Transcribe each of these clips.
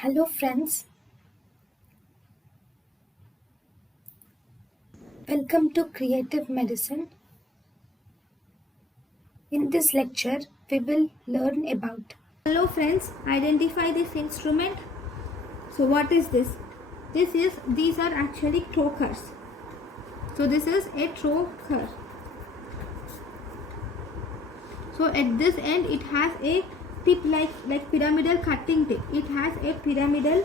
Hello friends, welcome to Creative Medicine. In this lecture, we will learn about. Hello friends, identify this instrument. So what is this? These are actually trocars. So this is a trocar. So at this end it has a tip like pyramidal cutting tip. It has a pyramidal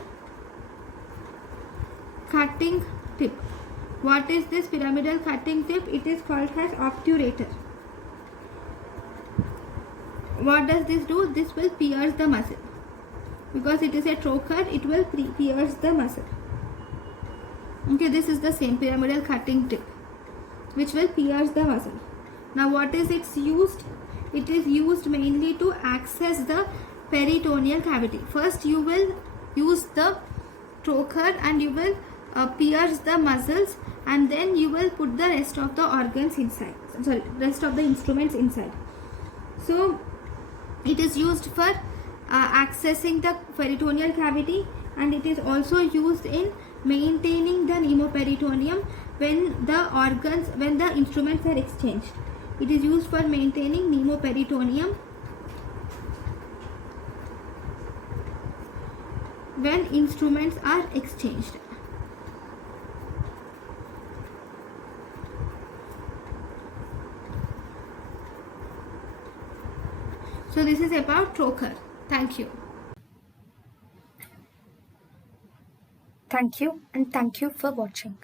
cutting tip. What is this pyramidal cutting tip? It is called as obturator. What does this do? This will pierce the muscle. Because it is a trocar, it will pierce the muscle. Okay, this is the same pyramidal cutting tip which will pierce the muscle. Now what is its used? It is used mainly to access the peritoneal cavity. First you will use the trocar and you will pierce the muscles, and then you will put the rest of the organs inside. Rest of the instruments inside. So it is used for accessing the peritoneal cavity, and it is also used in maintaining the pneumoperitoneum when the instruments are exchanged. It is used for maintaining pneumoperitoneum when instruments are exchanged. So this is about trocar. Thank you. Thank you and thank you for watching.